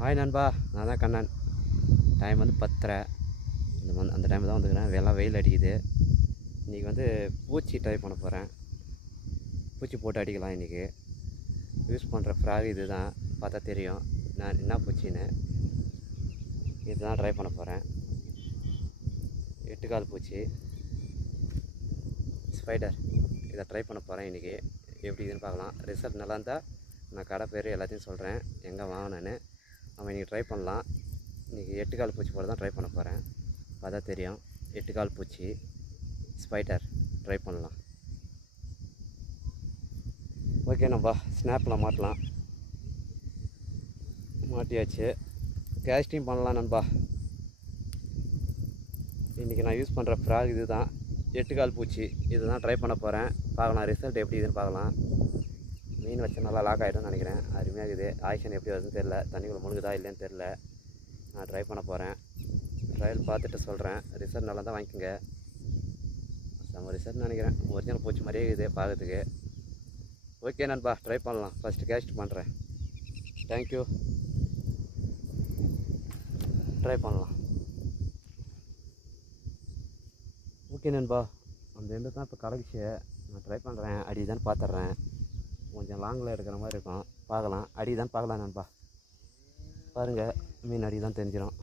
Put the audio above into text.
Hi நண்பா, நான் தான் கண்ணன். டைம் வந்து 10:30. அந்த டைமில் தான் வந்துக்கிறேன். எல்லாம் வெயில் அடிக்குது. இன்றைக்கி வந்து பூச்சி ட்ரை பண்ண போகிறேன். பூச்சி போட்டு அடிக்கலாம். இன்றைக்கி யூஸ் பண்ணுற ஃப்ராக் இது தான். பார்த்தா தெரியும் நான் என்ன பூச்சின்னு. இது தான் ட்ரை பண்ண போகிறேன். 8 கால் பூச்சி ஸ்பைடர். இதை ட்ரை பண்ண போகிறேன் இன்றைக்கி. எப்படி இதுன்னு பார்க்கலாம். ரிசல்ட் நல்லா இருந்தால் நான் கடை பேர் எல்லாத்தையும் சொல்கிறேன், எங்கே வாங்கினேன்னு. நம்ம இன்றைக்கி ட்ரை பண்ணலாம். இன்றைக்கி 8 கால் பூச்சி போட தான் ட்ரை பண்ண போகிறேன். பார்த்தா தெரியும். 8 கால் பூச்சி ஸ்பைடர் ட்ரை பண்ணலாம். ஓகே நண்பா, ஸ்னாப்பில் மாட்டலாம். மாட்டியாச்சு. கேஸ்டிங் பண்ணலாம் நண்பா. இன்றைக்கி நான் யூஸ் பண்ணுற ஃப்ராக் இது தான். 8 கால் பூச்சி இது தான் ட்ரை பண்ண போகிறேன். பார்க்கலாம் ரிசல்ட் எப்படி இதுன்னு பார்க்கலாம். மீன் வச்சு நல்லா லாக் ஆகிடும்னு நினைக்கிறேன். அருமையாக இருக்குது. ஆக்ஷன் எப்படி வருதுன்னு தெரில. தண்ணிக்குள்ளே முழுகுதா இல்லைன்னு தெரில. நான் ட்ரை பண்ண போகிறேன். ட்ரையல் பார்த்துட்டு சொல்கிறேன். ரிசல்ட் நல்லா தான் வாங்கிக்கோங்க. செம்ம ரிசல்ட்னு நினைக்கிறேன். ஒரிஜினல் பூச்சி மாதிரியே இருக்குது பார்க்கறதுக்கு. ஓகே நண்பா, ட்ரை பண்ணலாம். ஃபஸ்ட்டு கேஸ்ட் பண்ணுறேன். தேங்க்யூ. ட்ரை பண்ணலாம். ஓகே நண்பா, அந்த எண்டு தான் இப்போ கலக்கிச்சு. நான் ட்ரை பண்ணுறேன். அடி தான் பார்த்துட்றேன். கொஞ்சம் லாங்கில் எடுக்கிற மாதிரி இருக்கும். பார்க்கலாம். அடி தான் பார்க்கலாம் நண்பா. பாருங்கள், மீன் அடி தான் தெரிஞ்சிடும்.